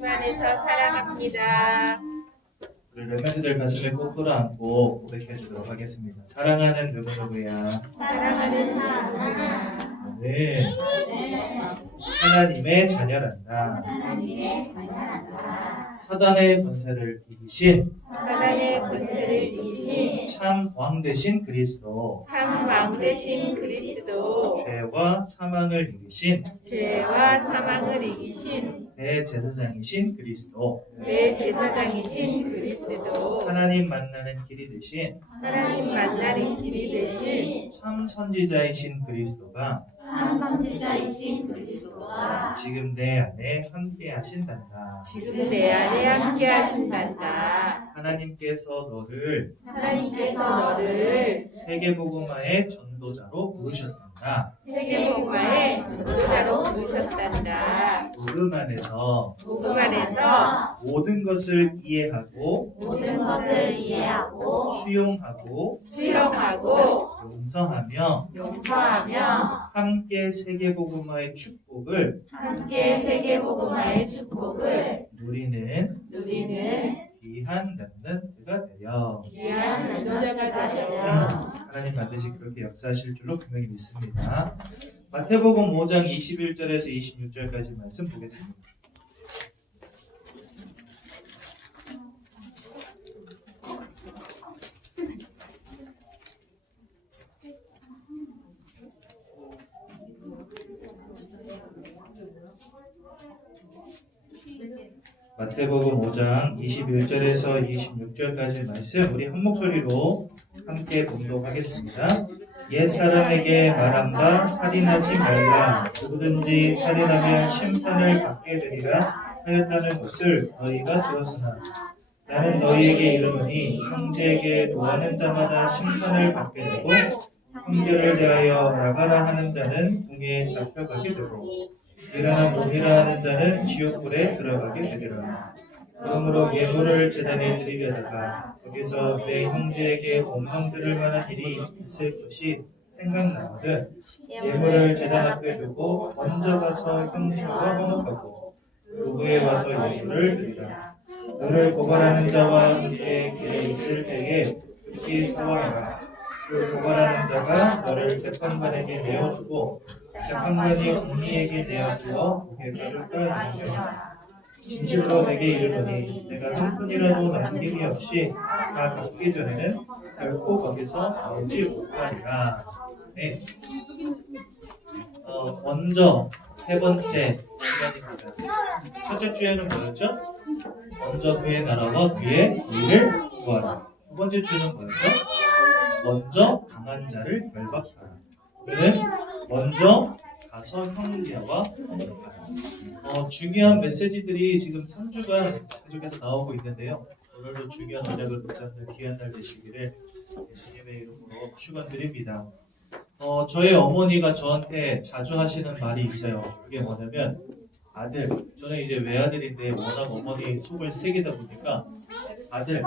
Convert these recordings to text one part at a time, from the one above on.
주님 안에서 사랑합니다. 우리 랩멘트들 가슴에 꼭 끌어안고 고백해 주도록 하겠습니다. 사랑하는 누구누구야. 사랑하는 하나님. 네. 하나님의 자녀란다. 사단의 권세를 이기신 사단의 권세를 이기신 참 왕 되신 그리스도, 참 왕 되신 그리스도, 죄와 사망을 이기신 죄와 사망을 이기신 대제사장이신 그리스도, 대제사장이신 그리스도, 하나님 만나는 길이 되신 하나님 만나는 길이 되신 참 선지자이신 그리스도가 참 선지자이신 그리스도가 지금 내 안에 함께 하신단다. 지금 내 안에 함께 하신단다. 하나님께서 너를 하나님께서 너를 세계복음화의 전도자로 부르셨단다. 세계복음화의 전도자로 부르셨단다. 복음 안에서 복음 안에서 모든 것을 이해하고 모든 것을 이해하고 수용하고 수용하고 용서하며 용서하며 함께 세계복음화의 축복을 함께 세계복음화의 축복을 누리는 누리는 귀한 렘넌트가 되려 귀한 전도자가 되어 하나님 반드시 그렇게 역사하실 줄로 분명히 믿습니다. 마태복음 5장 21절에서 26절까지 말씀 보겠습니다. 마태복음 5장 21절에서 26절까지 말씀 우리 한 목소리로 함께 봉독하겠습니다. 옛사람에게 말한다 살인하지 말라 누구든지 살인하면 심판을 받게 되리라 하였다는 것을 너희가 들었으나 나는 너희에게 이르노니 형제에게 도하는 자마다 심판을 받게 되고 형제를 대하여 나가라 하는 자는 궁에 잡혀가게 되고 일어나 몸이라 하는 자는 지옥불에 들어가게 되리라. 그러므로 예물을 제단에 드리려다가 거기서 내 형제에게 원망 들을 만한 일이 있을 것이 생각나거든 예물을 제단 앞에 두고 먼저 가서 형제와 화목하고 후에 와서 예물을 드리라. 너를 고발하는 자와 함께 길에 있을 때에 굳이 사와라. 그 고발하는 자가 너를 재판관에게 내어주고 재판관이 공리에게 내어주어 고개가를 끌어내리라. 진실로 내게 이르노니 내가 한 푼이라도 남김이 없이 다 갚기 전에는 결코 거기서 나오지 못하리라. 네. 먼저 세 번째 시간입니다. 첫째 주에는 뭐였죠? 먼저 그의 나라와 그의 의를 구하라. 두 번째 주는 뭐였죠? 먼저 강한 자를 멸박하라. 그는 먼저 가서 형제와 화목하라. 중요한 메시지들이 지금 3주간 계속해서 나오고 있는데요. 오늘도 중요한 언약을 붙잡는 귀한 날 되시기를 예수님의 이름으로 축원드립니다. 저의 어머니가 저한테 자주 하시는 말이 있어요. 그게 뭐냐면 아들, 저는 이제 외아들인데 워낙 어머니 속을 새기다 보니까 아들,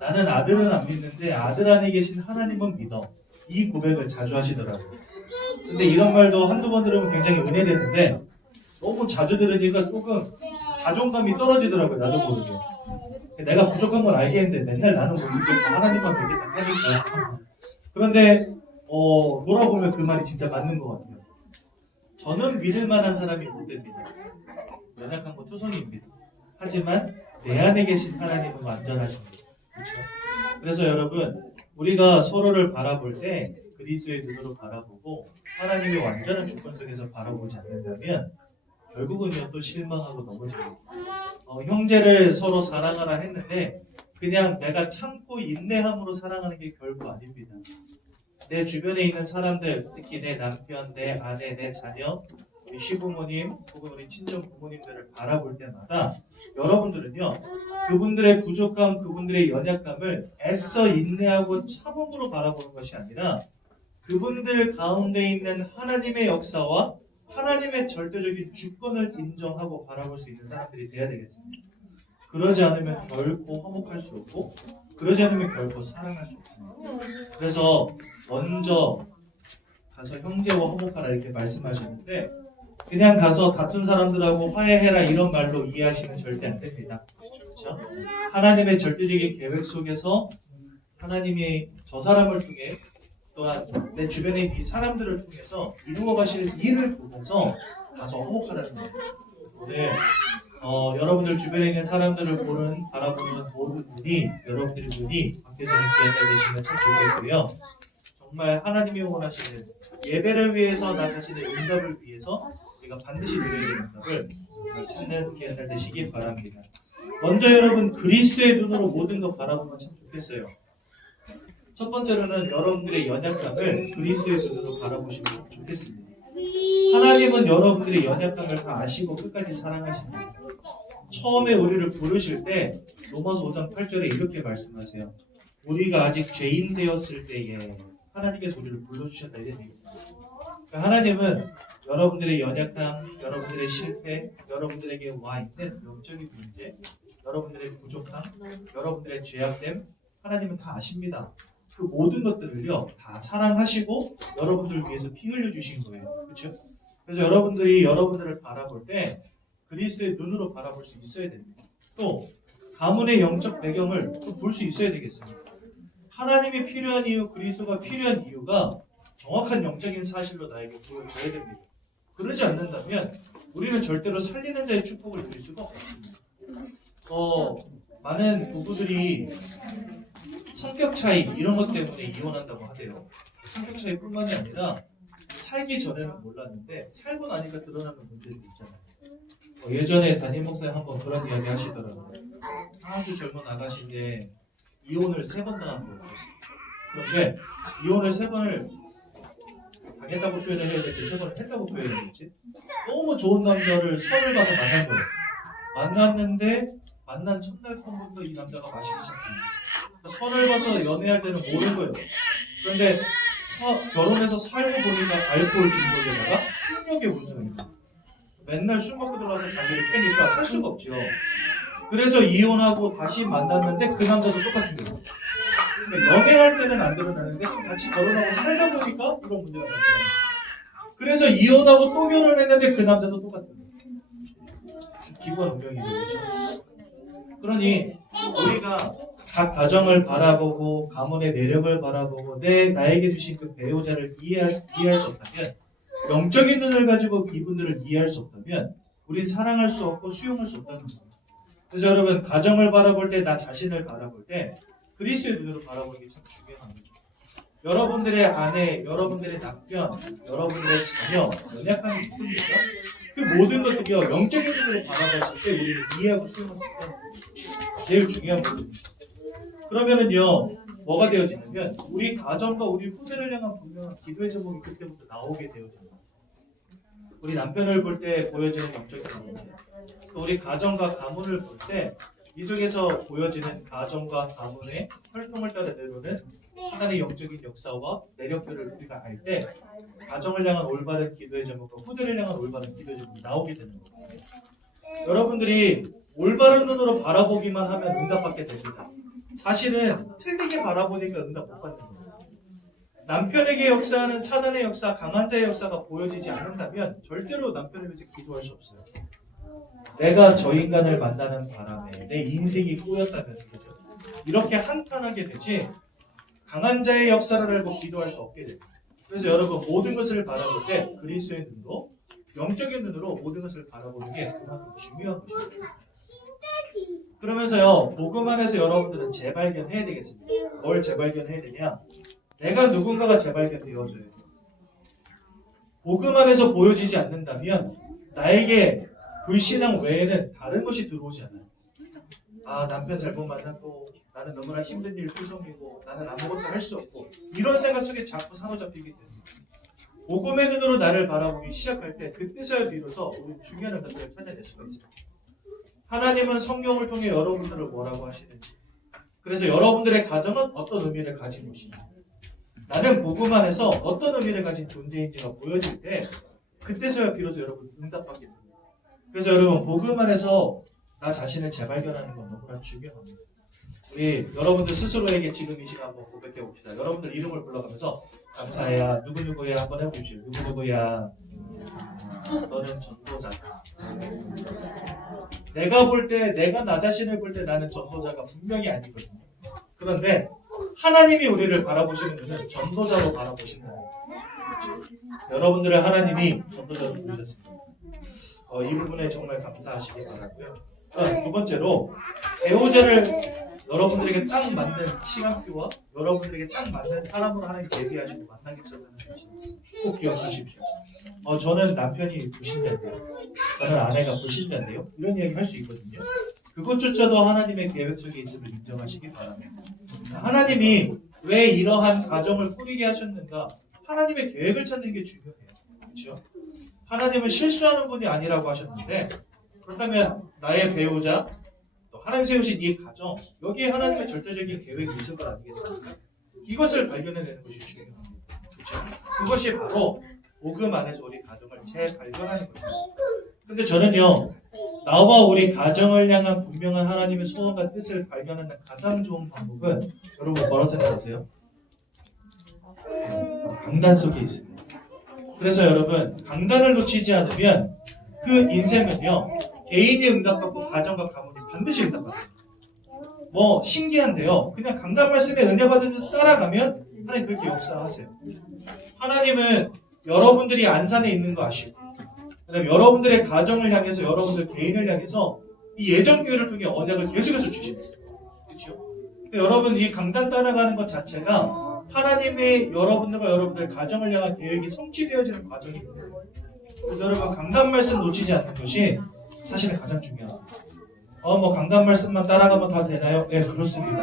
나는 아들은 안 믿는데 아들 안에 계신 하나님은 믿어. 이 고백을 자주 하시더라고요. 근데 이런 말도 한두 번 들으면 굉장히 은혜되는데 너무 자주 들으니까 조금 자존감이 떨어지더라고요. 나도 모르게. 내가 부족한 걸 알겠는데 맨날 나는 뭐 이렇게 하나님만 믿겠다 하니까. 그런데 돌아보면 그 말이 진짜 맞는 것 같아요. 저는 믿을 만한 사람이 못 됩니다. 연약한 건 투성이입니다. 하지만 내 안에 계신 하나님은 완전하십니다. 그렇죠? 그래서 여러분 우리가 서로를 바라볼 때 그리스도의 눈으로 바라보고 하나님의 완전한 주권 속에서 바라보지 않는다면 결국은요 또 실망하고 넘어집니다. 형제를 서로 사랑하라 했는데 그냥 내가 참고 인내함으로 사랑하는 게 결국 아닙니다. 내 주변에 있는 사람들, 특히 내 남편, 내 아내, 내 자녀, 우리 시부모님 혹은 우리 친정 부모님들을 바라볼 때마다 여러분들은요 그분들의 부족함, 그분들의 연약함을 애써 인내하고 참음으로 바라보는 것이 아니라 그분들 가운데 있는 하나님의 역사와 하나님의 절대적인 주권을 인정하고 바라볼 수 있는 사람들이 돼야 되겠습니다. 그러지 않으면 결코 화목할 수 없고 그러지 않으면 결코 사랑할 수 없습니다. 그래서 먼저 가서 형제와 화목하라 이렇게 말씀하시는데 그냥 가서 다툰 사람들하고 화해해라 이런 말로 이해하시면 절대 안 됩니다. 그렇죠? 하나님의 절대적인 계획 속에서 하나님이 저 사람을 통해 또한 내 주변의 이 사람들을 통해서 이루어 가시는 일을 보면서 가서 화목하라는 거예요. 오늘 여러분들 주변에 있는 사람들을 바라보는 모든 분이 여러분들의 눈이 밖에 되는 귀한 날 되시면 참 좋겠고요. 정말 하나님이 원하시는 예배를 위해서 나 자신의 응답을 위해서 우리가 반드시 누려야 되는 응답을 찾는 귀한 날 되시기 바랍니다. 먼저 여러분 그리스도의 눈으로 모든 것 바라보면 참 좋겠어요. 첫 번째로는 여러분들의 연약함을 그리스도의 눈으로 바라보시면 참 좋겠습니다. 하나님은 여러분들의 연약함을 다 아시고 끝까지 사랑하십니다. 처음에 우리를 부르실 때 로마서 5장 8절에 이렇게 말씀하세요. 우리가 아직 죄인 되었을 때에 하나님께서 우리를 불러주셨다 이런 얘기입니다. 그러니까 하나님은 여러분들의 연약함, 여러분들의 실패, 여러분들에게 와 있는 영적인 문제, 여러분들의 부족함, 여러분들의 죄악됨 하나님은 다 아십니다. 그 모든 것들을요 다 사랑하시고 여러분들을 위해서 피 흘려 주신 거예요. 그렇죠? 그래서 여러분들이 여러분들을 바라볼 때 그리스도의 눈으로 바라볼 수 있어야 됩니다. 또 가문의 영적 배경을 또 볼 수 있어야 되겠습니다. 하나님이 필요한 이유, 그리스도가 필요한 이유가 정확한 영적인 사실로 나에게 보여줘야 됩니다. 그러지 않는다면 우리는 절대로 살리는 자의 축복을 누릴 수가 없습니다. 많은 부부들이 성격 차이 이런 것 때문에 이혼한다고 하대요. 성격 차이뿐만이 아니라 살기 전에는 몰랐는데 살고 나니까 드러나는 문제들이 있잖아요. 예전에 담임 목사님 한번 그런 이야기 하시더라고요. 아주 젊은 아가씨인데 이혼을 3번 당한 거예요. 그런데 이혼을 3번을 당했다고 표현을 해야 될지 3번을 했다고 표현해야 될지 너무 좋은 남자를 선을 봐서 만난 거예요. 만났는데 만난 첫날 밤부터 이 남자가 마시기 시작합니다. 선을 봐서 연애할 때는 모르는 거예요. 그런데 결혼해서 살고 보니까 알코올 중독에다가 폭력의 문제입니다. 맨날 술 먹고 들어와서 자기를 패니까 살 수가 없죠. 그래서 이혼하고 다시 만났는데 그 남자도 똑같은 거예요. 그러니까 연애할 때는 안 드러나는데 같이 결혼하고 살다 보니까 이런 문제가 나타나요. 그래서 이혼하고 또 결혼했는데 그 남자도 똑같은 거예요. 기본 운명이죠. 그렇죠? 그러니 우리가 각 가정을 바라보고 가문의 내력을 바라보고 나에게 주신 그 배우자를 이해할 수 없다면 영적인 눈을 가지고 이분들을 이해할 수 없다면 우리 사랑할 수 없고 수용할 수 없다는 거예요. 그래서 여러분 가정을 바라볼 때 나 자신을 바라볼 때 그리스도의 눈으로 바라보는 게 참 중요합니다. 여러분들의 아내, 여러분들의 남편, 여러분들의 자녀 연약함이 있습니까? 그 모든 것들이요 영적인 눈으로 바라봤을 때 우리를 이해하고 수용할 수 있다는 거예요. 제일 중요한 부분입니다. 그러면은요 뭐가 되어지냐면 우리 가정과 우리 후대를 향한 분명한 기도의 제목이 그때부터 나오게 되어집니다. 우리 남편을 볼 때 보여지는 영적인 문제, 또 우리 가정과 가문을 볼 때 이 속에서 보여지는 가정과 가문의 활동을 따라 내려오는 하나님의 영적인 역사와 내력들을 우리가 알 때 가정을 향한 올바른 기도의 제목과 후대를 향한 올바른 기도의 제목이 나오게 되는 거예요. 여러분들이 올바른 눈으로 바라보기만 하면 응답받게 됩니다. 사실은 틀리게 바라보니까 응답 못 받는 거예요. 남편에게 역사하는 사단의 역사, 강한 자의 역사가 보여지지 않는다면 절대로 남편을 위해서 기도할 수 없어요. 내가 저 인간을 만나는 바람에 내 인생이 꼬였다면 그죠? 이렇게 한탄하게 되지 강한 자의 역사를 알고 기도할 수 없게 됩니다. 그래서 여러분 모든 것을 바라볼 때 그리스도의 눈으로 영적인 눈으로 모든 것을 바라보는 게 그만큼 중요한 것입니다. 그러면서요 복음 안에서 여러분들은 재발견해야 되겠습니다. 뭘 재발견해야 되냐? 내가 누군가가 재발견되어져야 돼요. 복음 안에서 보여지지 않는다면 나에게 불신앙 외에는 다른 것이 들어오지 않아요. 아 남편 잘못 만났고 나는 너무나 힘든 일 투성이고 나는 아무것도 할 수 없고 이런 생각 속에 자꾸 사로잡히기 때문에 복음의 눈으로 나를 바라보기 시작할 때 그때서야 비로소 우리 중요한 것들을 찾아낼 수가 있어요. 하나님은 성경을 통해 여러분들을 뭐라고 하시는지, 그래서 여러분들의 가정은 어떤 의미를 가진 것인지, 나는 복음 안에서 어떤 의미를 가진 존재인지가 보여질 때 그때서야 비로소 여러분 응답받게 됩니다. 그래서 여러분 복음 안에서 나 자신을 재발견하는 건 너무나 중요합니다. 우리 여러분들 스스로에게 지금 이 시간 한번 고백해 봅시다. 여러분들 이름을 불러가면서 감사해야 누구누구야 한번 해보십시오. 누구누구야 너는 전도자다. 내가 볼 때 내가 나 자신을 볼 때 나는 전도자가 분명히 아니거든요. 그런데 하나님이 우리를 바라보시는 분은 전도자로 바라보신다. 여러분들을 하나님이 전도자로 부르셨습니다. 이 부분에 정말 감사하시기 바라고요. 두 번째로 배우자를 여러분들에게 딱 맞는 시간표와 여러분들에게 딱 맞는 사람으로 하나님 예비하시고 만나겠다는 것입니다. 꼭 기억하십시오. 저는 남편이 불신자인데요. 저는 아내가 불신자인데요. 이런 이야기 할 수 있거든요. 그것조차도 하나님의 계획 속에 있음을 인정하시기 바랍니다. 하나님이 왜 이러한 가정을 꾸리게 하셨는가? 하나님의 계획을 찾는 게 중요해요. 그렇죠? 하나님은 실수하는 분이 아니라고 하셨는데 그렇다면 나의 배우자, 또 하나님 세우신 이 가정, 여기에 하나님의 절대적인 계획이 있을 것 아니겠습니까? 이것을 발견해내는 것이 중요합니다. 그렇죠? 그것이 바로 복음 안에서 우리 가정을 재발견하는 거예요. 근데 저는요, 나와 우리 가정을 향한 분명한 하나님의 소원과 뜻을 발견하는 가장 좋은 방법은 여러분 뭐라고 생각하세요? 강단 속에 있습니다. 그래서 여러분 강단을 놓치지 않으면 그 인생은요 개인이 응답받고 가정과 가문이 반드시 응답받습니다. 뭐 신기한데요. 그냥 강단 말씀에 은혜 받은 듯 따라가면 하나님 그렇게 역사하세요. 하나님은 여러분들이 안산에 있는 거 아시고 그다음에 여러분들의 가정을 향해서 여러분들 개인을 향해서 이 예정교회를 통해 언약을 계속해서 주십니다. 그렇죠? 여러분 이 강단 따라가는 것 자체가 하나님의 여러분들과 여러분들 가정을 향한 계획이 성취되어지는 과정입니다. 그래서 여러분 강단 말씀 놓치지 않는 것이 사실은 가장 중요합니다. 뭐 강단 말씀만 따라가면 다 되나요? 네, 그렇습니다.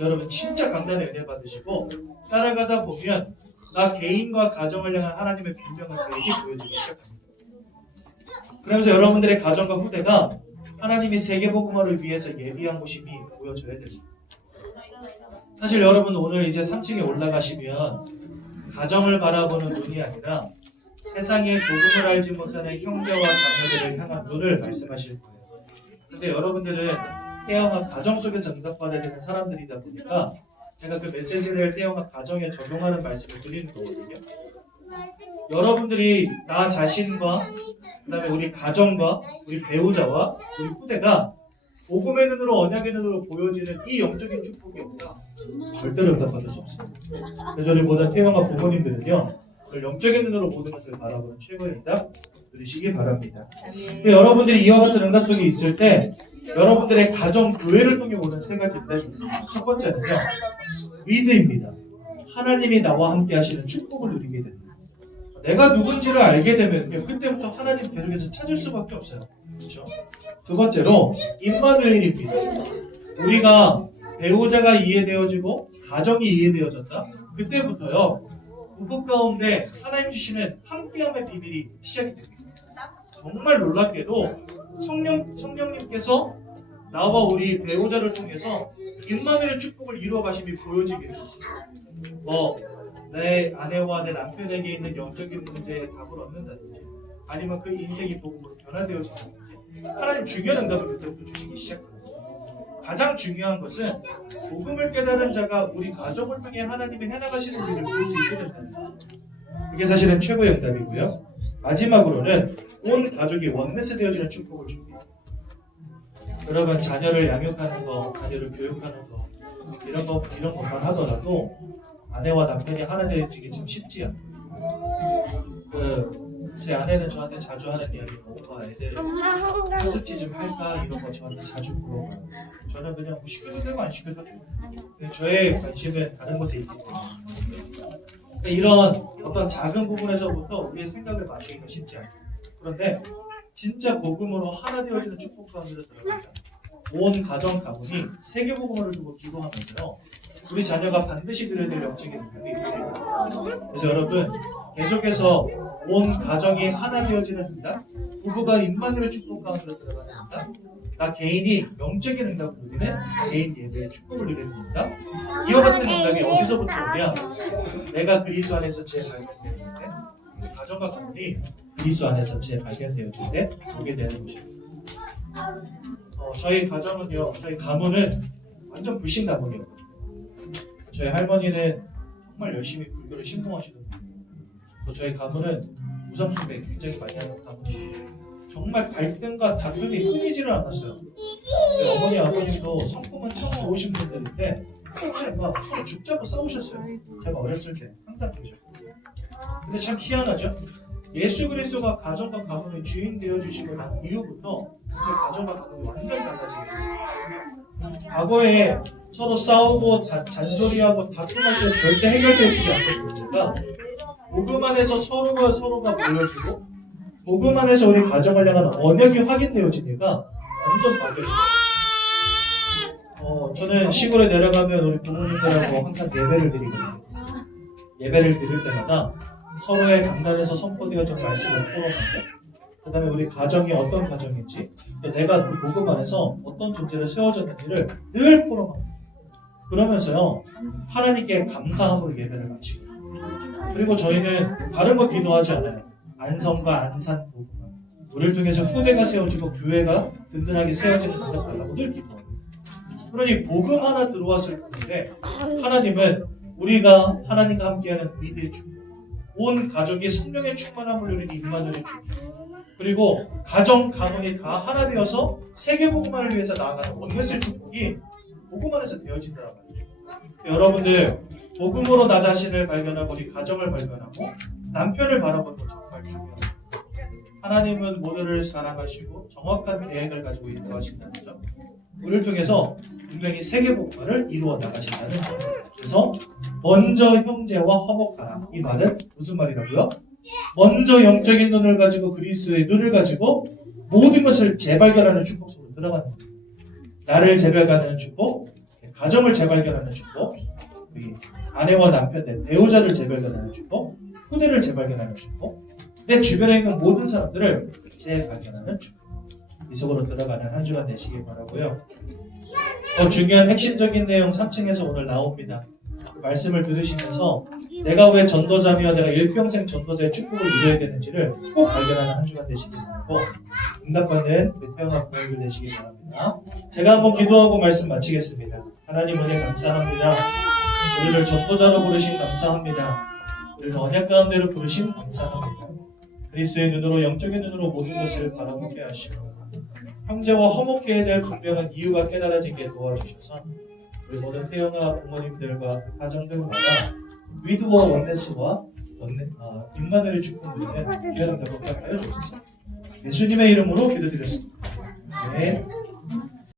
여러분 진짜 강단에 은혜 받으시고 따라가다 보면 나 개인과 가정을 향한 하나님의 분명한 계획이 보여지기 시작합니다. 그러면서 여러분들의 가정과 후대가 하나님이 세계복음화를 위해서 예비한 곳임이 보여져야 됩니다. 사실 여러분 오늘 이제 3층에 올라가시면 가정을 바라보는 눈이 아니라 세상의 복음을 알지 못하는 형제와 자매들을 향한 눈을 말씀하실 거예요. 근데 여러분들은 태영아 가정 속에서 응답받아야 되는 사람들이다 보니까 제가 그 메시지를 태영아 가정에 적용하는 말씀을 드리는 거거든요. 여러분들이 나 자신과 그 다음에 우리 가정과 우리 배우자와 우리 후대가 복음의 눈으로 언약의 눈으로 보여지는 이 영적인 축복이 없다. 절대로 응답받을 수 없습니다. 그래서 우리 모든 태영아 부모님들은요 영적인 눈으로 모든 것을 바라보는 최고의 응답 누리시기 바랍니다. 여러분들이 이와 같은 응답 속에 있을 때 여러분들의 가정 교회를 통해 오는 세 가지 응답이 있습니다. 첫 번째는요 위드입니다. 하나님이 나와 함께 하시는 축복을 누리게 됩니다. 내가 누군지를 알게 되면 그때부터 하나님 계속해서 찾을 수밖에 없어요. 그렇죠? 두 번째로 임마누엘입니다. 우리가 배우자가 이해되어지고 가정이 이해되어졌다. 그때부터요 부부 가운데 하나님 주시는 함께함의 비밀이 시작이 됩니다. 정말 놀랍게도 성령님께서 나와 우리 배우자를 통해서 임마누엘의 축복을 이루어 가심이 보여지게 됩니다. 내 아내와 내 남편에게 있는 영적인 문제에 답을 얻는다든지 아니면 그 인생이 복음으로 변화되어진다든지 하나님 중요한 응답을 그때부터 주시기 시작합니다. 가장 중요한 것은 복음을 깨달은 자가 우리 가정을 통해 하나님이 해나가시는 일을 볼 수 있게 된다는 거예요. 그게 사실은 최고의 응답이고요. 마지막으로는 온 가족이 원네스 되어지는 축복을 줍니다. 여러분 자녀를 양육하는 거, 자녀를 교육하는 거 이런 것만 하더라도 아내와 남편이 하나 되어지기 참 쉽지 않아요. 제 아내는 저한테 자주 하는 이야기가 오빠 애들 학습지 좀 할까 이런 거 저한테 자주 물어봐요. 저는 그냥 뭐 시켜도 되고 안 시켜도 되고 저의 관심은 다른 것에 있기 때문에 그러니까 이런 어떤 작은 부분에서부터 우리의 생각을 맞추기가 쉽지 않아요. 그런데 진짜 복음으로 하나 되어지는 축복 가운데로 들어갑니다. 온 가정 가문이 세계 복음을 두고 기도하면서요 우리 자녀가 반드시 그려야 될 영적인 능력이 있습니다. 그래서 여러분 계속해서 온 가정이 하나 되어지는 응답, 부부가 임마누엘의 축복 가운데로 들어가는 응답, 나 개인이 영적인 응답을 누리는 개인 예배의 축복을 누리는 응답. 이와 같은 응답이 어디서부터 오냐? 내가 그리스도 안에서 재발견되는데 가정과 가문이 그리스도 안에서 재발견되어질 때 오게 되는 것입니다. 저희 가정은요, 저희 가문은 완전 불신 가문이었거든요. 저희 할머니는 정말 열심히 불교를 신봉하시거든요. 또 저희 가문은 우상숭배 굉장히 많이 하는 가문이에요. 정말 갈등과 다툼이 끊이지를 않았어요. 어머니 아버님도 성품은 처음 오신 분들인데 정말 막 서로 죽자고 싸우셨어요. 제가 어렸을 때 항상 그러셨고. 근데 참 희한하죠. 예수 그리스도가 가정과 가문의 주인 되어주시고 난 이후부터 가정과 가문이 완전히 달라지게 돼요. 과거에 서로 싸우고 잔소리하고 다툼할 때 절대 해결되지 않는 문제가 복음 안에서 서로가 모여지고 복음 안에서 우리 가정을 향한 언약이 확인되어지니까 완전 바뀌어요. 저는 시골에 내려가면 우리 부모님들하고 항상 예배를 드리거든요. 예배를 드릴 때마다 서로의 강단에서 선포되어진 말씀을 토론하고 그 다음에 우리 가정이 어떤 가정인지 내가 우리 복음 안에서 어떤 존재를 세워졌는지를 늘 토론합니다. 그러면서요 하나님께 감사함으로 예배를 마치고 그리고 저희는 다른 거 기도하지 않아요. 안성과 안산 복음 우리를 통해서 후대가 세워지고 교회가 든든하게 세워지는 것을 달라고 늘 기도합니다. 그러니 복음 하나 들어왔을 뿐인데 하나님은 우리가 하나님과 함께하는 위대의 축복 온 가족이 성령의 충만함을 누리는 임마누엘의 축복 그리고 가정, 가문이 다 하나 되어서 세계 복음화를 위해서 나아가는 원내스의 축복이 복음 안에서 되어진다는 말이죠. 여러분들 복음으로 나 자신을 발견하고 우리 가정을 발견하고 남편을 바라보는 것 정말 중요합니다. 하나님은 모두를 사랑하시고 정확한 계획을 가지고 인도하신다는 점 우리를 통해서 분명히 세계 복음화를 이루어 나가신다는 점 그래서 먼저 형제와 화목하라 이 말은 무슨 말이라고요? 먼저 영적인 눈을 가지고 그리스도의 눈을 가지고 모든 것을 재발견하는 축복 속으로 들어가는 거예요. 나를 재발견하는 축복, 가정을 재발견하는 축복, 아내와 남편 내 배우자를 재발견하는 축복, 후대를 재발견하는 축복, 내 주변에 있는 모든 사람들을 재발견하는 축복. 이 속으로 들어가는 한 주간 되시길 바라고요. 더 중요한 핵심적인 내용 3층에서 오늘 나옵니다. 그 말씀을 들으시면서 내가 왜 전도자며 내가 일평생 전도자의 축복을 이뤄야 되는지를 꼭 발견하는 한 주간 되시길 바라고 응답받는 태어나 부모님들 되시길 바랍니다. 제가 한번 기도하고 말씀 마치겠습니다. 하나님 은혜 감사합니다. 우리를 전도자로 부르신 감사합니다. 우리를 언약 가운데로 부르신 감사합니다. 그리스도의 눈으로 영적인 눈으로 모든 것을 바라보게 하시고 형제와 화목해야 될 분명한 이유가 깨달아지게 도와주셔서 우리 모든 태영아 부모님들과 가정들마다 위드워 원네스와 임마누엘의 축복 누리는 귀한 응답을 하여 주옵소서. 예수님의 이름으로 기도드렸습니다. 네.